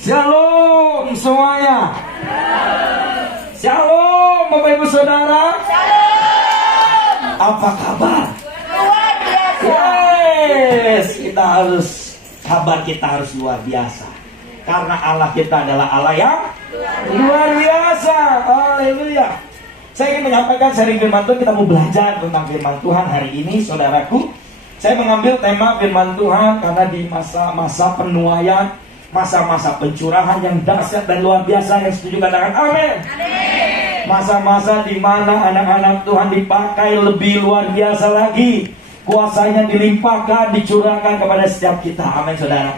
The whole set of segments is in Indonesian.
Shalom semuanya. Shalom Bapak Ibu Saudara. Shalom. Apa kabar? Luar biasa. Yes, kabar kita harus luar biasa. Karena Allah kita adalah Allah yang luar biasa. Haleluya. Saya ingin menyampaikan sharing firman Tuhan. Kita mau belajar tentang firman Tuhan hari ini, saudaraku. Saya mengambil tema firman Tuhan karena di masa-masa penuaian, masa-masa pencurahan yang dahsyat dan luar biasa. Yang setuju katakan amin. Masa-masa di mana anak-anak Tuhan dipakai lebih luar biasa lagi. Kuasanya dilimpahkan, dicurahkan kepada setiap kita. Amin, saudara.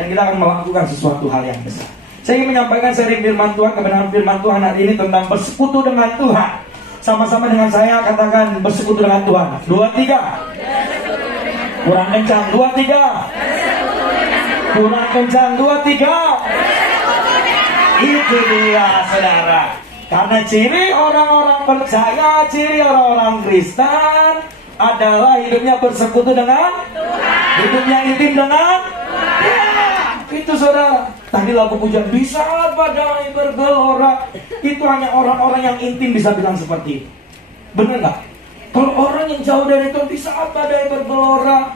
Dan kita akan melakukan sesuatu hal yang besar. Saya ingin menyampaikan sharing firman Tuhan, kebenaran firman Tuhan hari ini tentang bersekutu dengan Tuhan. Sama-sama dengan saya katakan bersekutu dengan Tuhan. 2, 3. Kurang kencang. 2, 3. Kurang kencang. 2, 3. Itu dia, saudara. Karena ciri orang-orang percaya, ciri orang-orang Kristen adalah hidupnya bersekutu dengan Tuhan. Hidupnya intim dengan Tuhan. Ya, itu saudara. Tadi lagu pujian bisa badai bergelora. Itu hanya orang-orang yang intim bisa bilang seperti itu. Benar nggak? Kalau orang yang jauh dari Tuhan, bisa badai bergelora.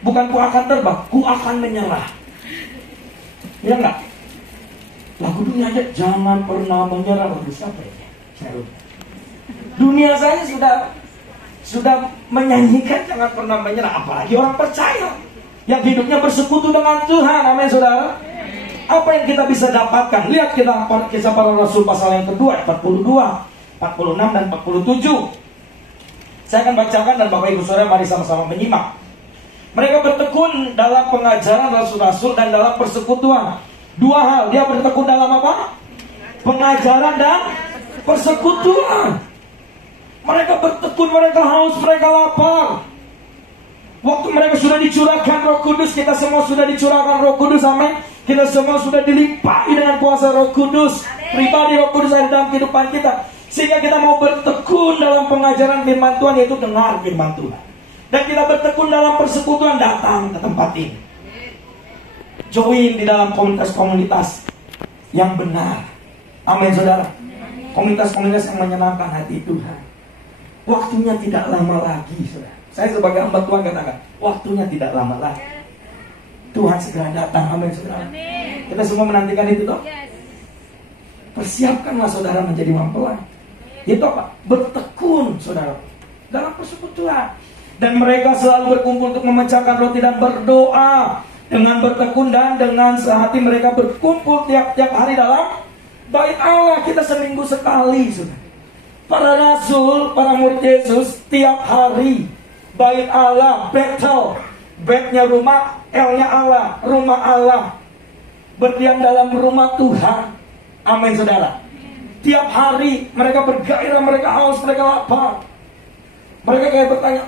Bukan ku akan terbang, ku akan menyerah. Ya nggak? Lagu dunia aja, jangan pernah menyerah. Lagu siapa ya? Saya lupa. Dunia saya sudah menyanyikan jangan pernah menyerah. Apalagi orang percaya yang hidupnya bersekutu dengan Tuhan. Amin, saudara. Apa yang kita bisa dapatkan? Lihat kita Kisah Para Rasul pasal yang kedua, 42, 46 dan 47. Saya akan bacakan dan Bapak Ibu Saudara mari sama-sama menyimak. Mereka bertekun dalam pengajaran rasul-rasul dan dalam persekutuan. Dua hal, dia bertekun dalam apa? Pengajaran dan persekutuan. Mereka bertekun, mereka haus, mereka lapar. Waktu mereka sudah dicurahkan Roh Kudus, kita semua sudah dicurahkan Roh Kudus, amin. Kita semua sudah dilimpahi dengan kuasa Roh Kudus. Pribadi Roh Kudus ada dalam kehidupan kita. Sehingga kita mau bertekun dalam pengajaran firman Tuhan, yaitu dengar firman Tuhan. Dan kita bertekun dalam persekutuan, datang ke tempat ini. Join di dalam komunitas-komunitas yang benar. Amin, saudara. Komunitas-komunitas yang menyenangkan hati Tuhan. Waktunya tidak lama lagi, saudara. Saya sebagai hamba Tuhan katakan, waktunya tidak lama lagi. Tuhan segera datang, amin, saudara. Kita semua menantikan itu toh. Persiapkanlah saudara menjadi mempelai. Itu apa? Bertekun, saudara, dalam persekutuan. Dan mereka selalu berkumpul untuk memecahkan roti dan berdoa. Dengan bertekun dan dengan sehati mereka berkumpul tiap-tiap hari dalam bait Allah. Kita seminggu sekali, saudara. Para rasul, para murid Yesus tiap hari bait Allah, Bethel. Betnya rumah, L-nya Allah, rumah Allah. Berdiam dalam rumah Tuhan. Amin, saudara. Tiap hari mereka bergairah, mereka haus, mereka lapar. Mereka kayak bertanya,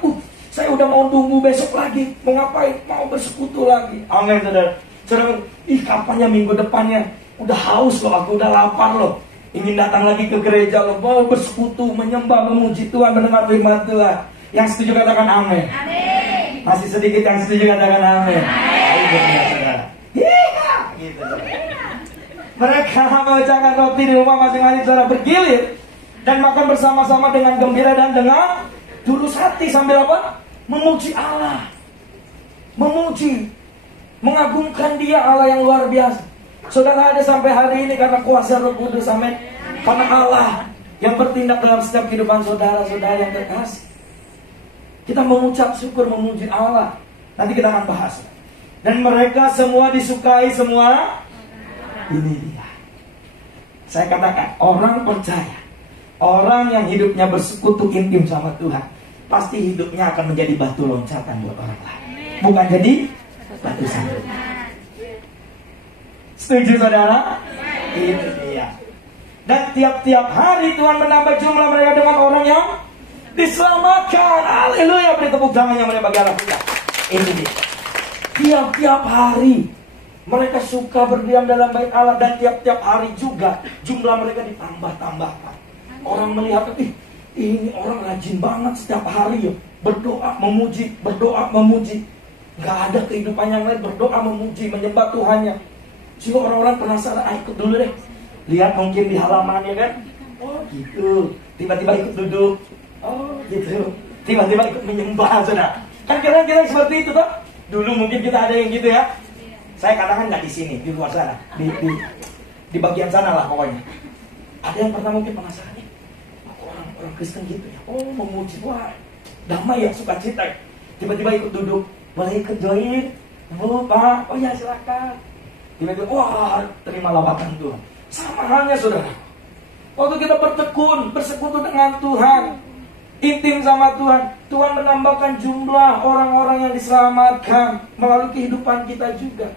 saya udah mau tunggu besok lagi. Mau ngapain? Mau bersekutu lagi. Amin, saudara. Saudara, kapannya minggu depannya? Udah haus loh, aku udah lapar loh. Ingin datang lagi ke gereja loh. Mau bersekutu, menyembah, memuji Tuhan, mendengar firman Tuhan. Yang setuju katakan amin. Amin. Masih sedikit yang setuju katakan amin. Amin, saudara. Gitu, mereka memecahkan roti di rumah masing-masing, saudara, bergilir dan makan bersama-sama dengan gembira dan dengan tulus hati sambil apa? Memuji Allah, memuji, mengagungkan Dia, Allah yang luar biasa. Saudara, ada sampai hari ini karena kuasa Roh Kudus, amin. Karena Allah yang bertindak dalam setiap kehidupan saudara-saudara yang terkasih. Kita mengucap syukur, memuji Allah. Nanti kita akan bahas. Dan mereka semua disukai semua. Ini dia. Saya katakan, orang percaya, orang yang hidupnya bersekutu intim sama Tuhan, pasti hidupnya akan menjadi batu loncatan buat orang lain. Bukan jadi batu sandungan. Setuju, saudara? Itu dia. Dan tiap-tiap hari Tuhan menambah jumlah mereka dengan orang yang diselamatkan. Haleluya. Beri tepuk tangan yang mulia bagi Allah kita. Ini dia. Tiap-tiap hari mereka suka berdiam dalam bait Allah. Dan tiap-tiap hari juga jumlah mereka ditambah-tambahkan. Orang melihat, ini orang rajin banget setiap hari ya. Berdoa, memuji, berdoa, memuji. Gak ada kehidupan yang lain, berdoa, memuji, menyembah Tuhannya. Sehingga orang-orang penasaran, ikut dulu deh. Lihat mungkin di halaman ya kan. Oh gitu. Tiba-tiba ikut duduk. Oh gitu. Tiba-tiba ikut menyembah, saudara. Kan kira-kira seperti itu toh. Dulu mungkin kita ada yang gitu ya. Saya katakan nggak di sini, di luar sana, di bagian sana lah pokoknya. Ada yang pernah mungkin penasaran nih, orang Kristen gitu ya. Oh memuji, wah damai ya, sukacita. Tiba-tiba ikut duduk, boleh ikut join? Oh Pak, oh ya silakan. Tiba-tiba, wah terima lawatan Tuhan. Sama halnya saudara. Waktu kita bertekun, bersekutu dengan Tuhan, intim sama Tuhan, Tuhan menambahkan jumlah orang-orang yang diselamatkan melalui kehidupan kita juga.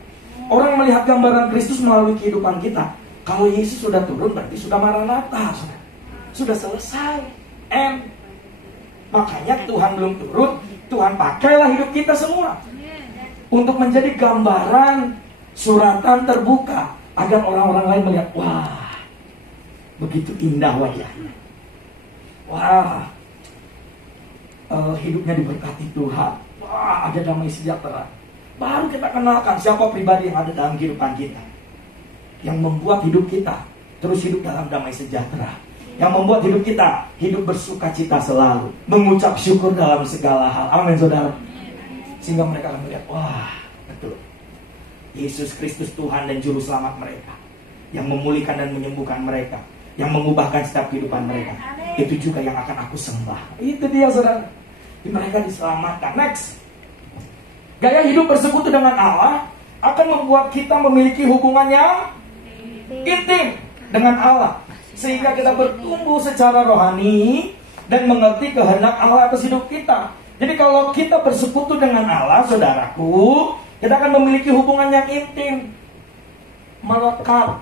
Orang melihat gambaran Kristus melalui kehidupan kita. Kalau Yesus sudah turun, berarti sudah Maranatha, sudah selesai. Makanya Tuhan belum turun, Tuhan pakailah hidup kita semua untuk menjadi gambaran suratan terbuka agar orang-orang lain melihat, wah, begitu indah wajahnya. Wah, hidupnya diberkati Tuhan. Wah, ada damai sejahtera. Baru kita kenalkan siapa pribadi yang ada dalam kehidupan kita, yang membuat hidup kita terus hidup dalam damai sejahtera, yang membuat hidup kita hidup bersukacita selalu, mengucap syukur dalam segala hal. Amin saudara. Sehingga mereka akan melihat, wah betul, Yesus Kristus Tuhan dan Juru Selamat mereka, yang memulihkan dan menyembuhkan mereka, yang mengubahkan setiap kehidupan mereka. Itu juga yang akan aku sembah. Itu dia saudara. Mereka diselamatkan. Next, gaya hidup bersekutu dengan Allah akan membuat kita memiliki hubungan yang intim dengan Allah, sehingga kita bertumbuh secara rohani dan mengerti kehendak Allah atas hidup kita. Jadi kalau kita bersekutu dengan Allah, saudaraku, kita akan memiliki hubungan yang intim, melekat,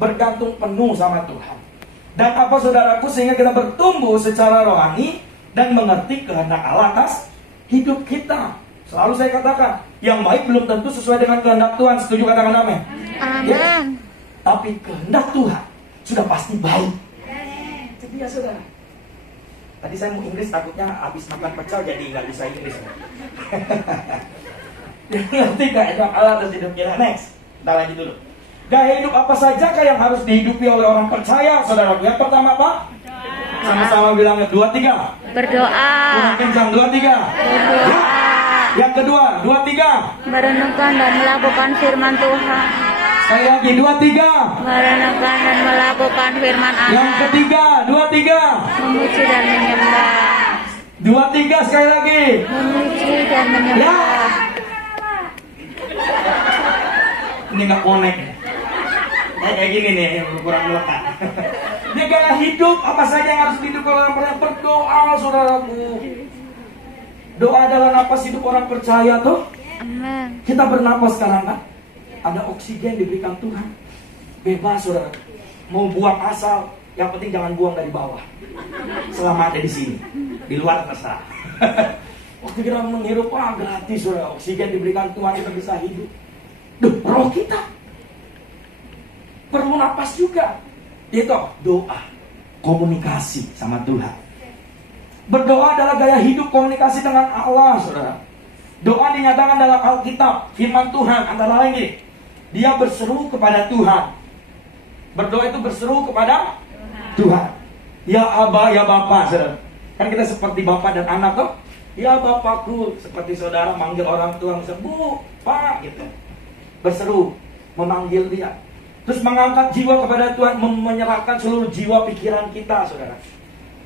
bergantung penuh sama Tuhan. Dan apa saudaraku, sehingga kita bertumbuh secara rohani dan mengerti kehendak Allah atas hidup kita. Selalu saya katakan, yang baik belum tentu sesuai dengan kehendak Tuhan. Setuju katakan amin? Amin. Ya? Tapi kehendak Tuhan sudah pasti baik. Itu dia saudara. Tadi saya mau Inggris, takutnya habis makan pecel jadi nggak bisa Inggris. Ngerti kehendak Allah atas hidup kita. Next, kita lanjut dulu. Gaya hidup apa sajakah yang harus dihidupi oleh orang percaya, saudara? Yang pertama apa? Sama-sama bilangnya 2, 3. Berdoa. Kencang 2, 3. Berdoa. Yang kedua, 2, 3. Merenungkan dan melakukan firman Tuhan. Sekali lagi, 2, 3. Merenungkan dan melakukan firman Yang Allah. ketiga, 2, 3. Memuji dan menyembah. 2, 3 sekali lagi. Memuji dan menyembah. Ini nggak connect. Kayak gini nih, yang kurang melekat. Dia gaya hidup apa saja yang harus dihidupi oleh orang percaya? Berdoa, saudaraku. Doa adalah napas hidup orang percaya tuh. Amin. Kita bernapas sekarang kan? Ada oksigen diberikan Tuhan. Bebas saudara. Mau buang asal, yang penting jangan buang dari bawah. Selama ada di sini. Di luar terserah. Waktu kita menghirup, wah gratis saudara. Oksigen diberikan Tuhan, kita bisa hidup. Duh, roh kita perlu napas juga. Itu doa, komunikasi sama Tuhan. Berdoa adalah gaya hidup komunikasi dengan Allah, saudara. Doa dinyatakan dalam Alkitab, firman Tuhan, antara lain gini. Dia berseru kepada Tuhan. Berdoa itu berseru kepada Tuhan. Ya Aba, ya Bapa, saudara. Kan kita seperti Bapa dan anak tuh. Ya Bapakku, seperti saudara manggil orang tua, misalnya, Bu, Pak, gitu. Berseru, memanggil dia. Terus mengangkat jiwa kepada Tuhan, menyerahkan seluruh jiwa pikiran kita, saudara.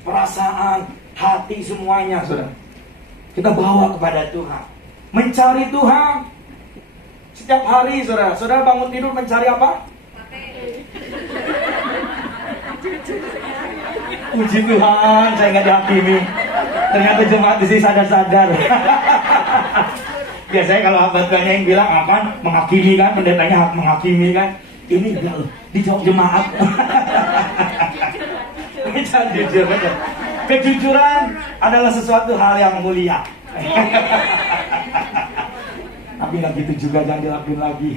Perasaan, hati, semuanya, saudara. Kita bawa kepada Tuhan. Mencari Tuhan. Setiap hari, saudara. Saudara bangun tidur mencari apa? Puji Tuhan, saya nggak dihakimi. Ternyata jemaat di sini sadar-sadar. Biasanya kalau abad yang bilang apa? Menghakimi kan, pendetanya menghakimi kan. Ini enggak loh, dijawab jemaat. Jangan jujur, betul. Kejujuran adalah sesuatu hal yang mulia. Tapi nggak gitu juga, jangan dilakuin lagi.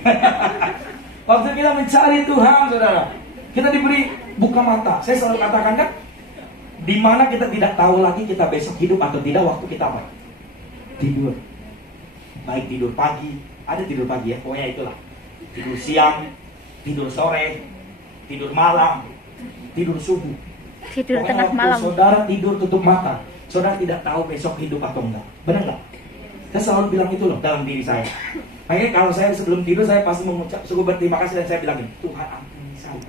Waktu kita mencari Tuhan, saudara, kita diberi buka mata. Saya selalu katakan kan, di mana kita tidak tahu lagi kita besok hidup atau tidak waktu kita apa? Tidur. Baik tidur pagi, ada tidur pagi ya, pokoknya itulah. Tidur siang, tidur sore, tidur malam, tidur subuh. Tidur Pokoknya tengah waktu malam. saudara tidur tutup mata, saudara tidak tahu besok hidup atau enggak. Benar nggak? Saya selalu bilang itu loh dalam diri saya. Makanya kalau saya sebelum tidur, saya pasti mengucap sungguh berterima kasih, dan saya bilang ini, Tuhan ampuni saya.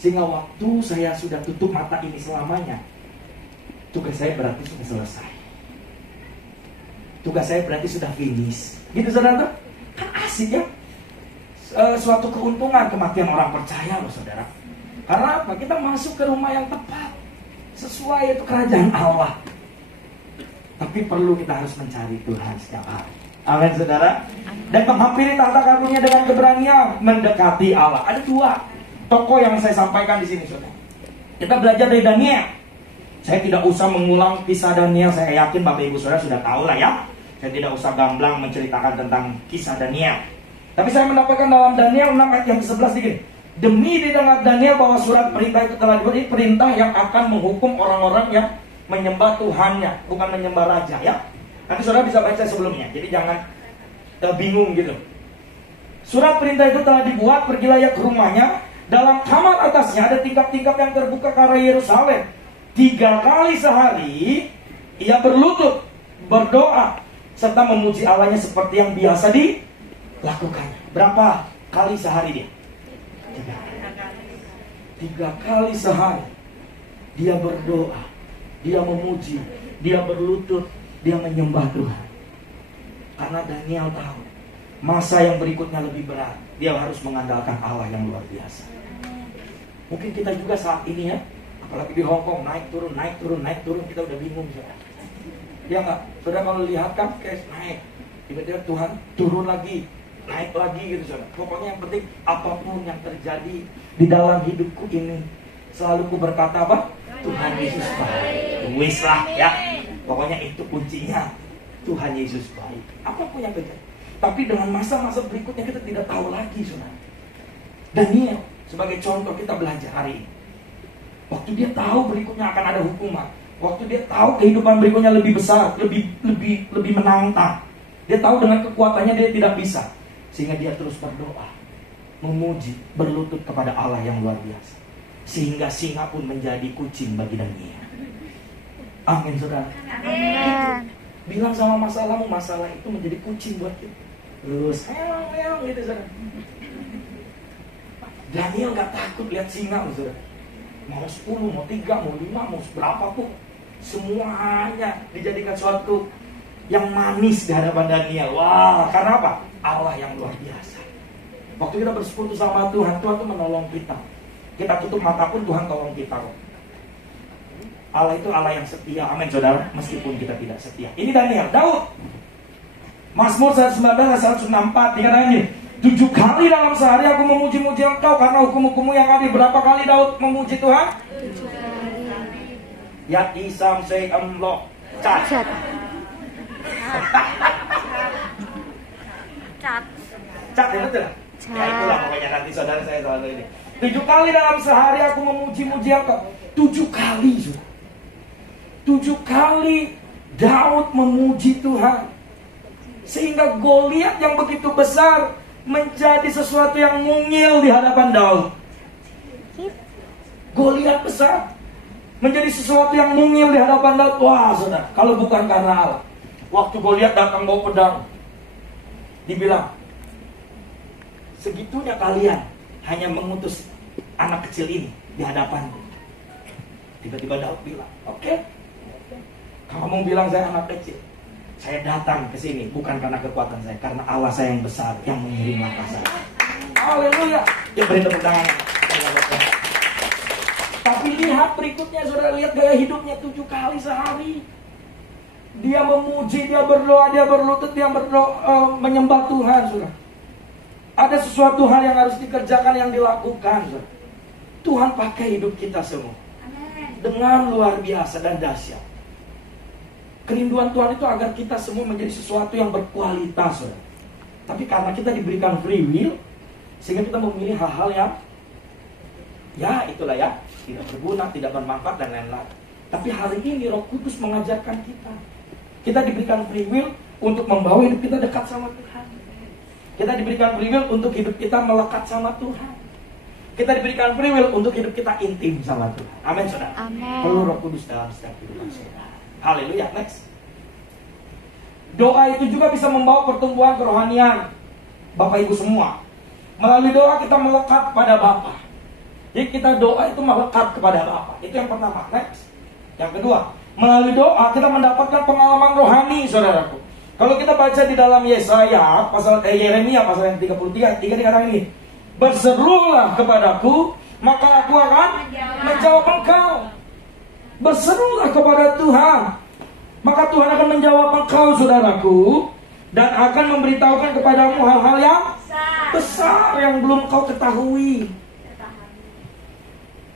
Sehingga waktu saya sudah tutup mata ini selamanya, tugas saya berarti sudah selesai. Tugas saya berarti sudah finish. Gitu saudara? Kan asik ya. Suatu keuntungan kematian orang percaya loh saudara. Karena apa? Kita masuk ke rumah yang tepat, sesuai itu kerajaan Allah. Tapi perlu kita harus mencari Tuhan setiap hari. Amin saudara. Dan menghampiri tahta karunia dengan keberanian mendekati Allah. Ada dua tokoh yang saya sampaikan di sini saudara. Kita belajar dari Daniel. Saya tidak usah mengulang kisah Daniel. Saya yakin Bapak Ibu Saudara sudah tahu lah ya. Saya tidak usah gamblang menceritakan tentang kisah Daniel. Tapi saya mendapatkan dalam Daniel 6 ayat yang ke-11 begini. Demi didengar Daniel bahwa surat perintah itu telah diberi, perintah yang akan menghukum orang-orang yang menyembah Tuhannya, bukan menyembah raja ya. Nanti saudara bisa baca sebelumnya, jadi jangan bingung gitu. Surat perintah itu telah dibuat, pergilah ia ke rumahnya. Dalam kamar atasnya ada tingkap-tingkap yang terbuka ke arah Yerusalem. 3 kali sehari ia berlutut, berdoa, serta memuji Allahnya seperti yang biasa dilakukannya. Berapa kali sehari dia? 3 kali sehari dia berdoa, dia memuji, dia berlutut, dia menyembah Tuhan. Karena Daniel tahu masa yang berikutnya lebih berat. Dia harus mengandalkan Allah yang luar biasa. Mungkin kita juga saat ini ya, apalagi di Hong Kong, naik turun, naik turun, naik turun, kita udah bingung saudara. Ya nggak? Saudara kalau lihat kan kayak naik, tiba-tiba Tuhan turun lagi, naik lagi gitu saudara. Pokoknya yang penting apapun yang terjadi di dalam hidupku ini, selalu ku berkata apa? Tuhan Yesus baik. Wis lah ya. Pokoknya itu kuncinya. Tuhan Yesus baik. Apapun yang terjadi. Tapi dengan masa-masa berikutnya kita tidak tahu lagi saudara. Daniel sebagai contoh kita belajar hari ini. Waktu dia tahu berikutnya akan ada hukuman, waktu dia tahu kehidupan berikutnya lebih besar, lebih menantang, dia tahu dengan kekuatannya dia tidak bisa, sehingga dia terus berdoa, memuji, berlutut kepada Allah yang luar biasa, sehingga singa pun menjadi kucing bagi Daniel. Amin saudara. Amin. Bilang sama masalahmu, masalah itu menjadi kucing buat kita. Terus meong gitu saudara. Daniel gak takut lihat singa saudara. Mau 10, mau 3, mau 5, mau berapa pun, semuanya dijadikan suatu yang manis di hadapan Daniel. Wah, karena apa? Allah yang luar biasa. Waktu kita bersekutu sama Tuhan, Tuhan tuh menolong kita. Kita tutup mata pun Tuhan tolong kita kok. Allah itu Allah yang setia, amin saudara, meskipun kita tidak setia. Ini Daniel. Daud, Mazmur 119, 164, dikatakan ini, 7 kali dalam sehari aku memuji-muji Engkau karena hukum-hukum-Mu yang adil. Berapa kali Daud memuji Tuhan? 7 kali. Ya isam say emlo cat. Cat. Cat ya betul? Ya itulah pokoknya nanti saudara saya selalu ini. 7 kali dalam sehari aku memuji-muji Engkau. 7 kali sudah. 7 kali Daud memuji Tuhan. Sehingga Goliat yang begitu besar menjadi sesuatu yang mungil di hadapan Daud. Goliat besar menjadi sesuatu yang mungil di hadapan Daud. Wah saudara, kalau bukan karena Allah. Waktu Goliat datang bawa pedang, dibilang, segitunya kalian hanya mengutus anak kecil ini di hadapanku. Tiba-tiba Daud bilang, oke, kamu bilang saya anak kecil, saya datang ke sini bukan karena kekuatan saya, karena Allah saya yang besar yang mengirim langkah saya. Haleluya. Ya beri tepuk tangan. Tapi lihat berikutnya, saudara lihat gaya hidupnya 7 kali sehari. Dia memuji, dia berdoa, dia berlutut, dia berdoa, menyembah Tuhan, saudara. Ada sesuatu hal yang harus dikerjakan, yang dilakukan, saudara. Tuhan pakai hidup kita semua dengan luar biasa dan dahsyat. Kerinduan Tuhan itu agar kita semua menjadi sesuatu yang berkualitas, saudara. Tapi karena kita diberikan free will, sehingga kita memilih hal-hal yang ya itulah ya, tidak berguna, tidak bermanfaat dan lain-lain. Tapi hari ini Roh Kudus mengajarkan kita diberikan free will untuk membawa hidup kita dekat sama Tuhan. Kita diberikan free will untuk hidup kita melekat sama Tuhan. Kita diberikan free will untuk hidup kita intim sama Tuhan. Amin, saudara. Amin. Perlu Roh Kudus dalam setiap kehidupan saudara. Haleluya. Next. Doa itu juga bisa membawa pertumbuhan kerohanian. Bapak Ibu semua, melalui doa kita melekat pada Bapa. Jadi kita doa itu melekat kepada Bapa. Itu yang pertama. Next. Yang kedua, melalui doa kita mendapatkan pengalaman rohani, saudaraku. Kalau kita baca di dalam Yesaya pasal Yeremia pasal yang 33 dikatakan ini, berserulah kepadaku, maka aku akan menjawab engkau. Berserulah kepada Tuhan, maka Tuhan akan menjawab engkau, saudaraku, dan akan memberitahukan kepadamu hal-hal yang besar yang belum kau ketahui.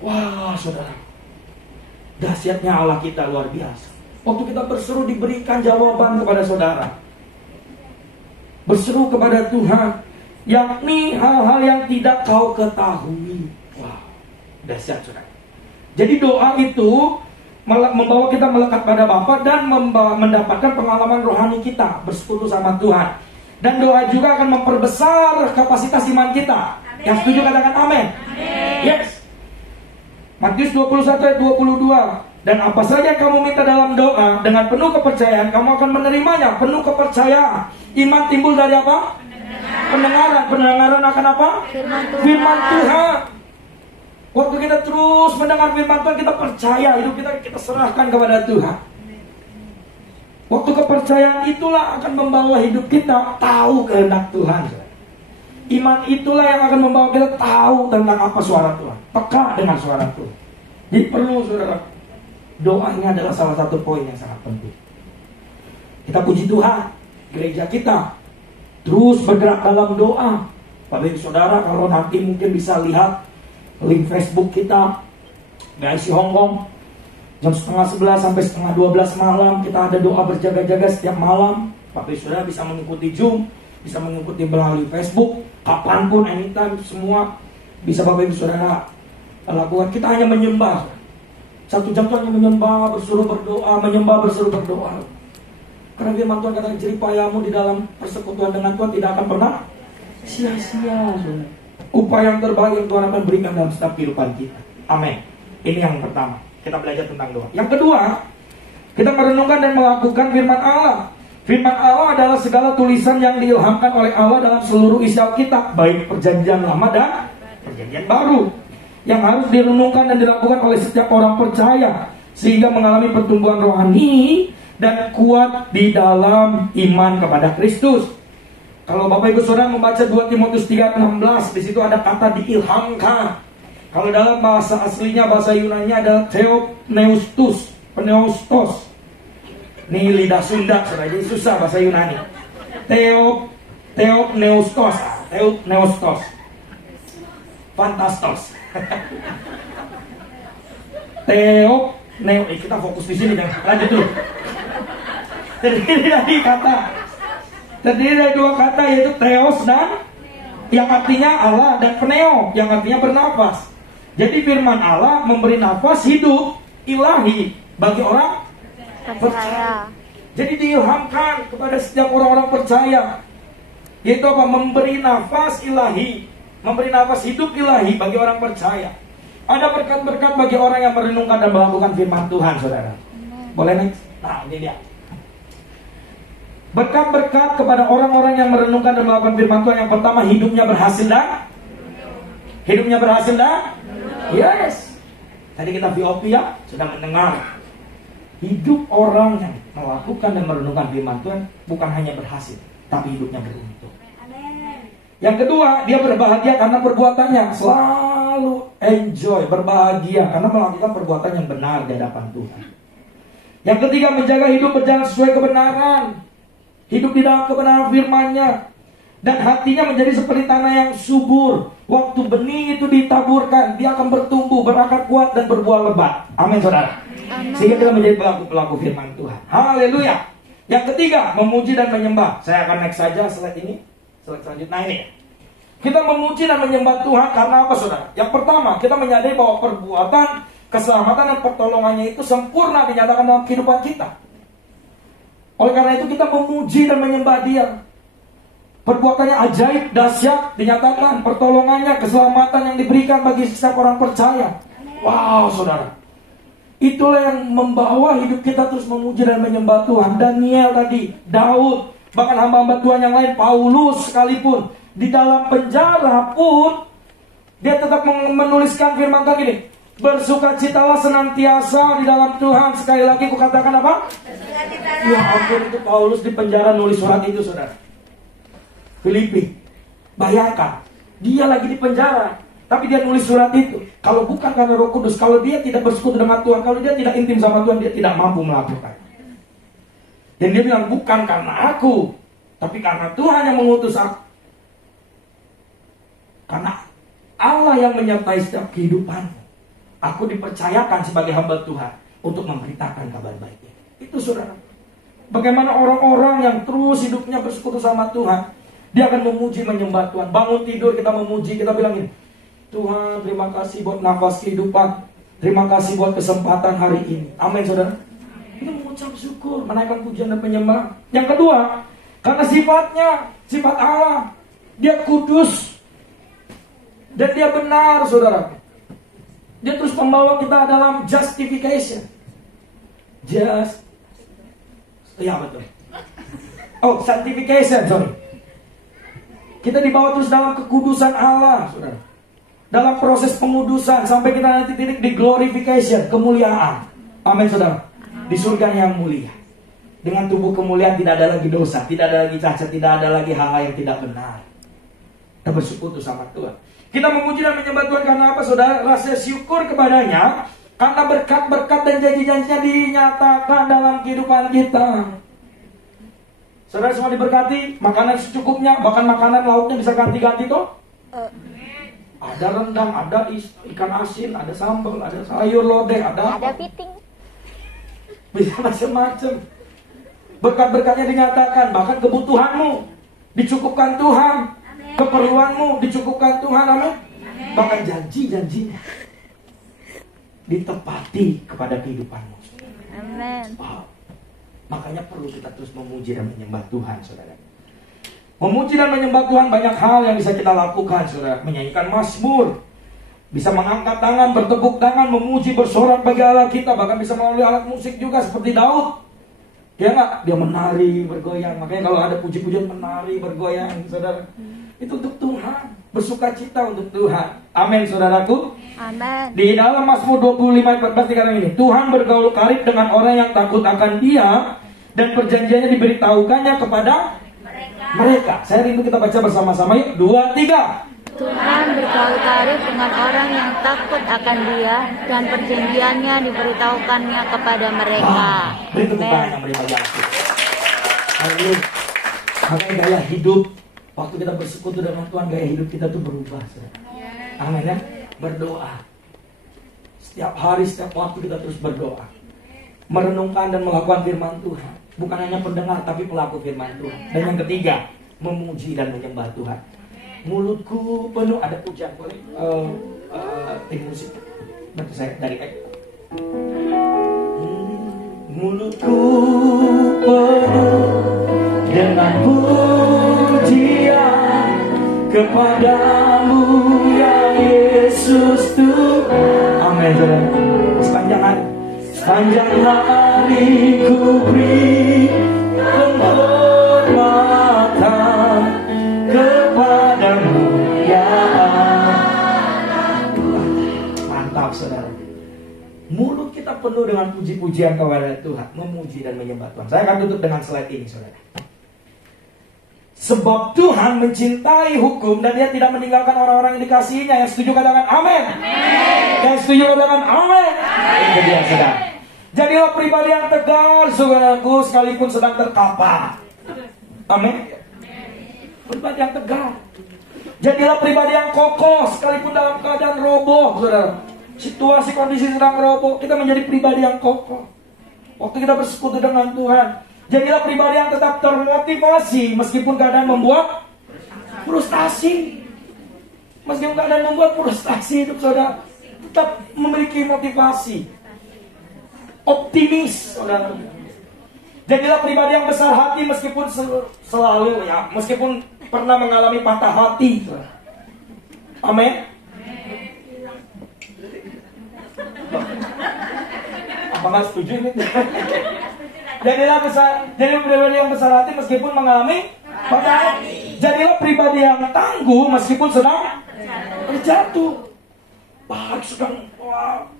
Wah, saudara, dahsyatnya Allah kita luar biasa. Waktu kita berseru diberikan jawaban kepada saudara. Berseru kepada Tuhan, yakni hal-hal yang tidak kau ketahui. Wah, dahsyat, saudara. Jadi doa itu membawa kita melekat pada Bapa dan mendapatkan pengalaman rohani kita bersekutu sama Tuhan. Dan doa juga akan memperbesar kapasitas iman kita. Yang setuju katakan amin. Yes. Matius 21 ayat 22. Dan apa saja kamu minta dalam doa, dengan penuh kepercayaan kamu akan menerimanya. Penuh kepercayaan. Iman timbul dari apa? Pendengaran. Pendengaran akan apa? Firman Tuhan. Waktu kita terus mendengar firman Tuhan, kita percaya, hidup kita serahkan kepada Tuhan. Waktu kepercayaan itulah akan membawa hidup kita tahu kehendak Tuhan. Iman itulah yang akan membawa kita tahu tentang apa suara Tuhan, peka dengan suara Tuhan. Jadi perlu, saudara, doa ini adalah salah satu poin yang sangat penting. Kita puji Tuhan, gereja kita terus bergerak dalam doa. Bapak Ibu Saudara, kalau nanti mungkin bisa lihat link Facebook kita, GIC Hongkong, jam 10:30 sampai 11:30 malam kita ada doa berjaga-jaga setiap malam. Bapak Ibu Saudara bisa mengikuti Zoom, bisa mengikuti melalui Facebook, kapanpun, anytime, semua bisa Bapak Ibu Saudara lakukan. Kita hanya menyembah. 1 jam itu hanya menyembah, bersuruh berdoa, menyembah, bersuruh berdoa. Karena firman Tuhan katakan, jeripayamu di dalam persekutuan dengan Tuhan tidak akan pernah sia-sia, saudara. Upaya yang terbaik yang Tuhan akan berikan dalam setiap kehidupan kita. Amin. Ini yang pertama, kita belajar tentang doa. Yang kedua, kita merenungkan dan melakukan firman Allah. Firman Allah adalah segala tulisan yang diilhamkan oleh Allah dalam seluruh isi Alkitab, baik perjanjian lama dan perjanjian baru, yang harus direnungkan dan dilakukan oleh setiap orang percaya, sehingga mengalami pertumbuhan rohani dan kuat di dalam iman kepada Kristus. Kalau Bapak Ibu Saudara membaca 2 Timotius 3:16, di situ ada kata diilhamkan. Kalau dalam bahasa aslinya, bahasa Yunani adalah theopneustos, pneustos. Ini lidah Sunda, saudara, jadi susah bahasa Yunani. Theopneustos, theopneustos. Fantastos. Kita fokus di sini, lanjut dulu. Terdiri dari 2 kata, yaitu theos dan yang artinya Allah, dan pneo yang artinya bernafas. Jadi firman Allah memberi nafas hidup ilahi bagi orang percaya. Jadi diilhamkan kepada setiap orang-orang percaya, yaitu apa? Memberi nafas ilahi, memberi nafas hidup ilahi bagi orang percaya. Ada berkat-berkat bagi orang yang merenungkan dan melakukan firman Tuhan, saudara. Boleh next? Nah, ini dia. Berkat-berkat kepada orang-orang yang merenungkan dan melakukan firman Tuhan. Yang pertama, hidupnya berhasil dan yes. Tadi kita VOP ya, sudah mendengar. Hidup orang yang melakukan dan merenungkan firman Tuhan bukan hanya berhasil, tapi hidupnya beruntung. Yang kedua, dia berbahagia karena perbuatannya. Selalu enjoy, berbahagia karena melakukan perbuatan yang benar di hadapan Tuhan. Yang ketiga, menjaga hidup berjalan sesuai kebenaran. Hidup di dalam kebenaran firman-Nya. Dan hatinya menjadi seperti tanah yang subur. Waktu benih itu ditaburkan, dia akan bertumbuh, berakar kuat, dan berbuah lebat. Amin, saudara. Sehingga kita menjadi pelaku-pelaku firman Tuhan. Haleluya. Yang ketiga, memuji dan menyembah. Saya akan next saja slide ini. Slide selanjutnya. Nah, ini. Kita memuji dan menyembah Tuhan karena apa, saudara? Yang pertama, kita menyadari bahwa perbuatan, keselamatan, dan pertolongannya itu sempurna dinyatakan dalam kehidupan kita. Oleh karena itu kita memuji dan menyembah Dia. Perbuatannya ajaib, dahsyat, dinyatakan. Pertolongannya, keselamatan yang diberikan bagi setiap orang percaya. Wow, saudara. Itulah yang membawa hidup kita terus memuji dan menyembah Tuhan. Daniel tadi, Daud, bahkan hamba-hamba Tuhan yang lain, Paulus sekalipun, di dalam penjara pun, dia tetap menuliskan firman Tuhan gini, bersukacitalah senantiasa di dalam Tuhan. Sekali lagi kukatakan apa? Ya ampun, itu Paulus di penjara nulis surat itu, saudara. Filipi, bayangkan, dia lagi di penjara, tapi dia nulis surat itu. Kalau bukan karena Roh Kudus, kalau dia tidak bersekutu dengan Tuhan, kalau dia tidak intim sama Tuhan, dia tidak mampu melakukan. Dan dia bilang, bukan karena aku, tapi karena Tuhan yang mengutus aku. Karena Allah yang menyertai setiap kehidupan, aku dipercayakan sebagai hamba Tuhan untuk memberitakan kabar baiknya. Itu saudara. Bagaimana orang-orang yang terus hidupnya bersekutu sama Tuhan, dia akan memuji, menyembah Tuhan. Bangun tidur kita memuji, kita bilang ini, Tuhan terima kasih buat nafas kehidupan, terima kasih buat kesempatan hari ini. Amin saudara. Kita mengucap syukur, menaikkan pujian dan penyembahan. Yang kedua, karena sifatnya, sifat Allah, dia kudus dan dia benar saudara. Dia terus membawa kita dalam justification. Ya betul. Oh, sanctification, sorry. Kita dibawa terus dalam kekudusan Allah, saudara. Dalam proses pengudusan sampai kita nanti titik di glorification, kemuliaan. Amin, saudara. Di surga yang mulia. Dengan tubuh kemuliaan tidak ada lagi dosa, tidak ada lagi cacat, tidak ada lagi hal-hal yang tidak benar. Kita bersekutu sama Tuhan. Kita memuji dan menyembah Tuhan karena apa, saudara? Rasa syukur kepadanya karena berkat-berkat dan janji-janjinya dinyatakan dalam kehidupan kita. Saudara semua diberkati, makanan secukupnya, bahkan makanan lauknya bisa ganti-ganti toh. Ada rendang, ada ikan asin, ada sambal, ada sayur lodeh, ada piting. Bisa macam-macam. Berkat-berkatnya dinyatakan, bahkan kebutuhanmu dicukupkan Tuhan, keperluanmu dicukupkan Tuhan, amin. Bahkan janji-janjinya ditepati kepada kehidupanmu. Amin. Wow. Makanya perlu kita terus memuji dan menyembah Tuhan, saudara. Memuji dan menyembah Tuhan banyak hal yang bisa kita lakukan, saudara. Menyanyikan mazmur, bisa mengangkat tangan, bertepuk tangan, memuji, bersorak bagi Allah kita. Bahkan bisa melalui alat musik juga seperti Daud. Ya enggak? Dia menari, bergoyang. Makanya kalau ada puji-pujian menari, bergoyang, saudara. Itu untuk Tuhan. Bersuka cita untuk Tuhan. Amin, saudaraku. Amin. Di dalam Mazmur 25:14 dikatakan ini, Tuhan bergaul karib dengan orang yang takut akan Dia dan perjanjiannya diberitahukannya kepada mereka. Saya rindu kita baca bersama-sama yuk. 2, 3. Tuhan bergaul karib dengan orang yang takut akan Dia dan perjanjiannya diberitahukannya kepada mereka. Beri tepuk tangan yang beribadah kasih. Haleluya. Makanya gaya hidup waktu kita bersekutu dengan Tuhan, gaya hidup kita tuh berubah, saudara. Amin ya. Berdoa. Setiap hari, setiap waktu kita terus berdoa. Merenungkan dan melakukan firman Tuhan. Bukan hanya pendengar, tapi pelaku firman Tuhan. Dan yang ketiga, memuji dan menyembah Tuhan. Mulutku penuh, ada pujian, boleh? Tim musik. Bantu saya dari mulutku penuh dengan pujian kepadamu ya Yesus Tuhan. Amin, saudara. Sepanjang hari ku beri penghormatan kepadamu ya Allah. Mantap, saudara. Mulut kita penuh dengan puji-pujian kepada Tuhan, memuji dan menyembah Tuhan. Saya akan tutup dengan slide ini, saudara. Sebab Tuhan mencintai hukum dan Dia tidak meninggalkan orang-orang yang dikasihinya. Yang setuju katakan amin. Yang setuju katakan amin. Itu dia, saudara. Jadilah pribadi yang tegar, saudaraku, sekalipun sedang terkapar. Amin. Pribadi yang tegar. Jadilah pribadi yang kokoh, sekalipun dalam keadaan roboh, saudara. Situasi kondisi sedang roboh, kita menjadi pribadi yang kokoh. Waktu kita bersekutu dengan Tuhan, jadilah pribadi yang tetap termotivasi meskipun keadaan membuat frustasi. Meskipun keadaan membuat frustasi hidup saudara, tetap memiliki motivasi. Optimis, saudara. Jadilah pribadi yang besar hati meskipun selalu ya, meskipun pernah mengalami patah hati. Amin. Apa nggak setuju ini? Jadilah pribadi yang besar hati meskipun mengalami patah hati. Jadilah pribadi yang tangguh meskipun sedang terjatuh.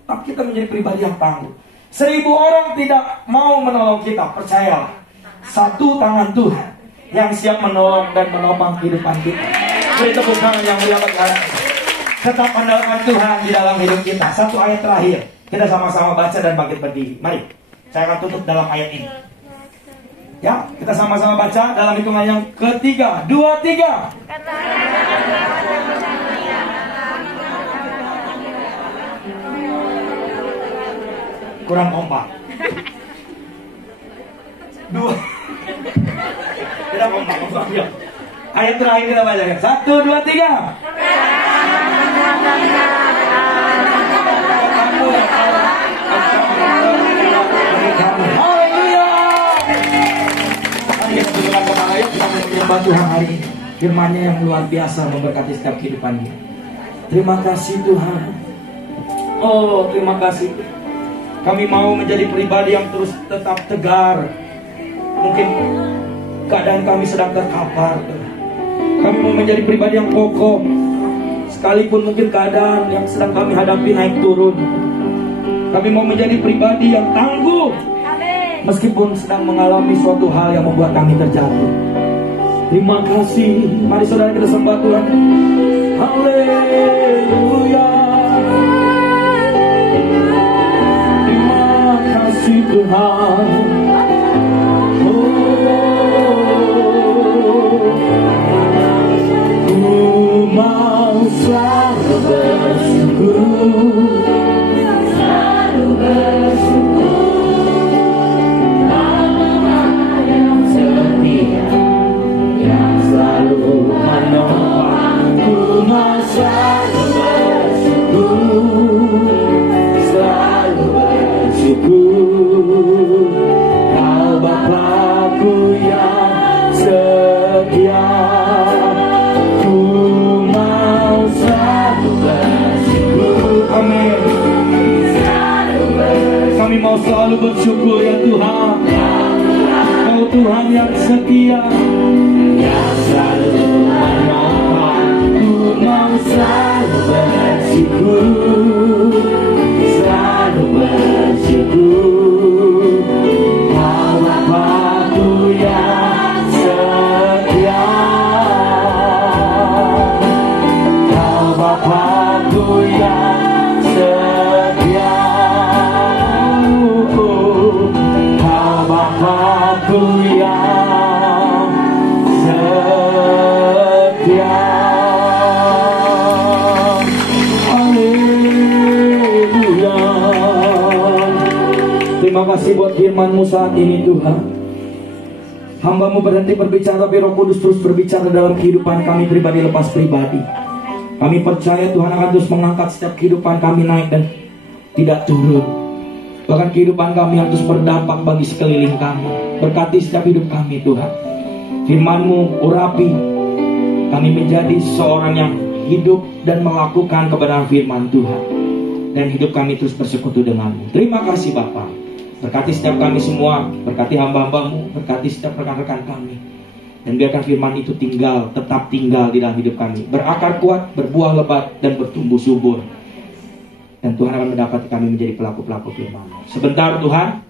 Tapi kita menjadi pribadi yang tangguh. 1000 orang tidak mau menolong kita, percayalah. Satu tangan Tuhan yang siap menolong dan menopang kehidupan kita. Beri tepuk tangan yang mulia bagi Tuhan. Tetap andalkan Tuhan di dalam hidup kita. Satu ayat terakhir, kita sama-sama baca dan bangkit berdiri. Mari, saya akan tutup dalam ayat ini. Ya, kita sama-sama baca dalam hitungan yang ketiga, 2, 3. Kurang kompak. 2. Tidak kompak. Ayat terakhir kita baca. 1, 2, 3. Haleluya. Mari kita berdoa kepada Allah, kita menyembah Tuhan hari ini. Firman-Nya yang luar biasa memberkati setiap kehidupan kita. Terima kasih Tuhan. Oh, terima kasih. Kami mau menjadi pribadi yang terus tetap tegar. Mungkin keadaan kami sedang terkapar. Kami mau menjadi pribadi yang kokoh. Sekalipun mungkin keadaan yang sedang kami hadapi naik turun. Kami mau menjadi pribadi yang tangguh. Meskipun sedang mengalami suatu hal yang membuat kami terjatuh. Terima kasih. Mari saudara kita sembah Tuhan. Haleluya. Tuhan, ku mau selalu bersyukur, karena yang setia, yang selalu menolong. Ku mau selalu bersyukur, selalu bersyukur. Kami mau selalu bersyukur ya Tuhan. Kau Tuhan yang setia, yang selalu menolong. Ku mau selalu bersyukur, selalu bersyukur. Kau Bapa-Ku yang setia, Kau Bapa-Ku yang setia. Bapa-Ku yang setia. Haleluya. Terima kasih buat firman-Mu saat ini Tuhan. Hamba-Mu berhenti berbicara, tapi Roh Kudus terus berbicara dalam kehidupan kami pribadi lepas pribadi. Kami percaya Tuhan akan terus mengangkat setiap kehidupan kami naik dan tidak turun. Bahkan kehidupan kami yang terus berdampak bagi sekeliling kami. Berkati setiap hidup kami Tuhan. Firman-Mu urapi kami menjadi seorang yang hidup dan melakukan kebenaran firman Tuhan. Dan hidup kami terus bersekutu dengan-Mu. Terima kasih Bapa. Berkati setiap kami semua. Berkati hamba-hamba-Mu. Berkati setiap rekan-rekan kami. Dan biarkan firman itu tetap tinggal di dalam hidup kami. Berakar kuat, berbuah lebat, dan bertumbuh subur. Dan Tuhan akan mendapati kami menjadi pelaku-pelaku firman. Sebentar Tuhan,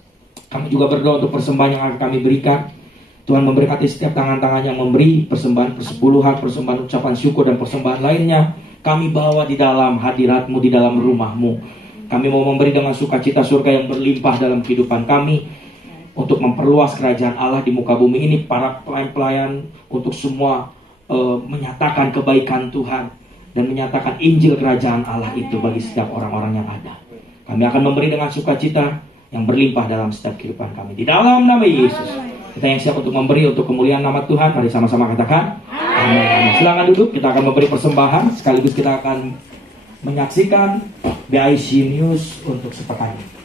kami juga berdoa untuk persembahan yang akan kami berikan. Tuhan memberkati setiap tangan-tangan yang memberi persembahan persepuluhan, persembahan ucapan syukur dan persembahan lainnya. Kami bawa di dalam hadirat-Mu, di dalam rumah-Mu. Kami mau memberi dengan sukacita surga yang berlimpah dalam kehidupan kami. Untuk memperluas kerajaan Allah di muka bumi ini. Para pelayan-pelayan untuk semua menyatakan kebaikan Tuhan. Dan menyatakan Injil kerajaan Allah itu bagi setiap orang-orang yang ada. Kami akan memberi dengan sukacita yang berlimpah dalam setiap kehidupan kami. Di dalam nama Yesus. Kita yang siap untuk memberi untuk kemuliaan nama Tuhan. Mari sama-sama katakan amin. Silakan duduk, kita akan memberi persembahan. Sekaligus kita akan menyaksikan BIC News untuk sepekan ini.